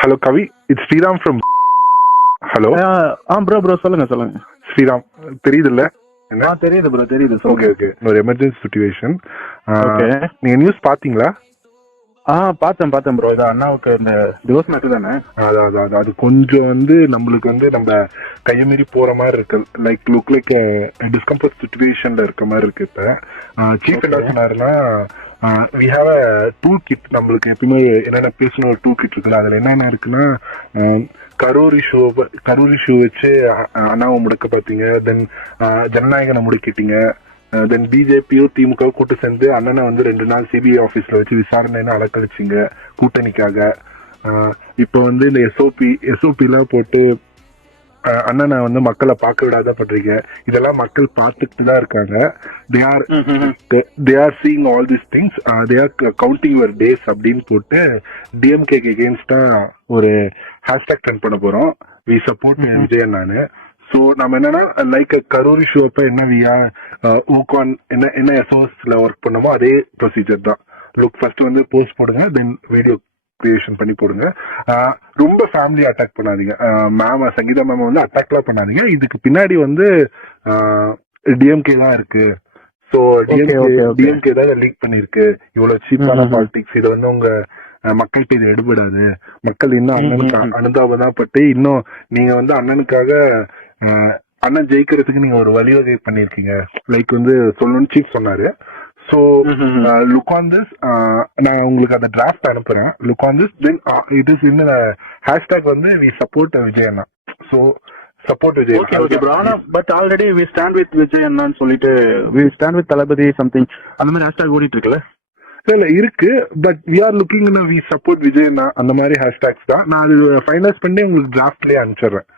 Hello Kavi, it's Sriram from. Hello. Bro சொல்லுங்க. ஸ்ரீராம் தெரியுதுல்ல? என்ன தெரியுது ப்ரோ, தெரியுது. ஓகே. ஒரு எமர்ஜென்சி சிச்சுவேஷன். ஓகே. நீங்க நியூஸ் பாத்தீங்களா? பார்த்தேன் ப்ரோ. இது அண்ணாவுக்கு இந்த டிவோர்ஸ் மேட்டர் தானே? அது கொஞ்சம் நம்மளுக்கு நம்ம கையமீறி போற மாதிரி இருக்கு. லுக் லைக் டிஸ்கம்ஃபர்ட் சிச்சுவேஷன்ல இருக்க மாதிரி இருக்கு. இப்ப சீஃப் என்ன சொன்னாருன்னா, we have a tool kit. நம்மளுக்கு எப்பயுமே என்னென்ன பேசணும் ஒரு டூல் கிட் இருக்குல்ல, அதுல என்னென்ன இருக்குன்னா, கரூர் இஷ்யூ வச்சு அண்ணாவை முடக்க பார்த்தீங்க, தென் ஜனநாயகனை முடக்கிட்டீங்க, தென் பிஜேபியோ திமுக கூட்டு சேர்ந்து அண்ணனை 2 நாள் சிபிஐ ஆபீஸ்ல வச்சு விசாரணைன்னு அலக்கழிச்சிங்க கூட்டணிக்காக. இப்போ இந்த எஸ்ஓபி எல்லாம் போட்டு அண்ணனை மக்களை பார்க்க விடாத பண்றீங்க. இதெல்லாம் மக்கள் பார்த்துட்டு தான் இருக்காங்க. they are seeing all these things, they are counting your days அப்படின்னு போட்டு டிஎம்கே அகேன்ஸ்டா ஒரு ஹேஷ்டாக் ட்ரெண்ட் பண்ண போறோம். We support Vijayan. நானு ஸோ நம்ம என்னன்னா லைக் கரூர் இஷ்யூ அப்ப என்ன ஊகான் என்ன எஸ்ஓஎஸ்ல ஒர்க் பண்ணமோ அதே ப்ரொசீஜர் தான். லுக் ஃபர்ஸ்ட் போஸ்ட் போடுங்க, தென் வீடியோ கிரியேஷன் பண்ணி போடுங்க. ரொம்ப ஃபேமிலி அட்டாக் பண்ணாதீங்க. மேம் சங்கீதா மேம் அட்டாக்லாம் பண்ணாதீங்க. இதுக்கு பின்னாடி டிஎம்கே தான் இருக்கு. ஸோ டிஎம்கே தான் லீக் பண்ணிருக்கு. இவ்வளவு சீப்பான பாலிடிக்ஸ். இது உங்க மக்கள்கிட்ட இது எடுபடாது. மக்கள் இன்னும் அண்ணனுக்கு அனுதாபம் தான் பட்டு இன்னும் நீங்க அண்ணனுக்காக அண்ணன் ஜெயிக்கிறதுக்கு நீங்க ஒரு வழிவகை பண்ணிருக்கீங்க. லைக் சொல்லணும்னு சீஃப் சொன்னாரு. So look on this. நான் உங்களுக்கு அந்த டிராஃப்ட் அனுப்புறேன். Look on this. Then it is in the hashtag we support Vijayana. So support Vijayana. Okay bro. But already we stand with Vijayana ன்னு சொல்லிட்டு we stand with Thalapathy something அந்த மாதிரி hashtag ஓடிட்டு இருக்குல்ல? இல்ல இருக்கு. But we are looking in we support Vijayana அந்த மாதிரி ஹேஷ்டாக்ஸ் தான். நான் அது ஃபைனலைஸ் பண்ணி உங்களுக்கு டிராஃப்ட்லயே அனுப்பிச்சிடுறேன்.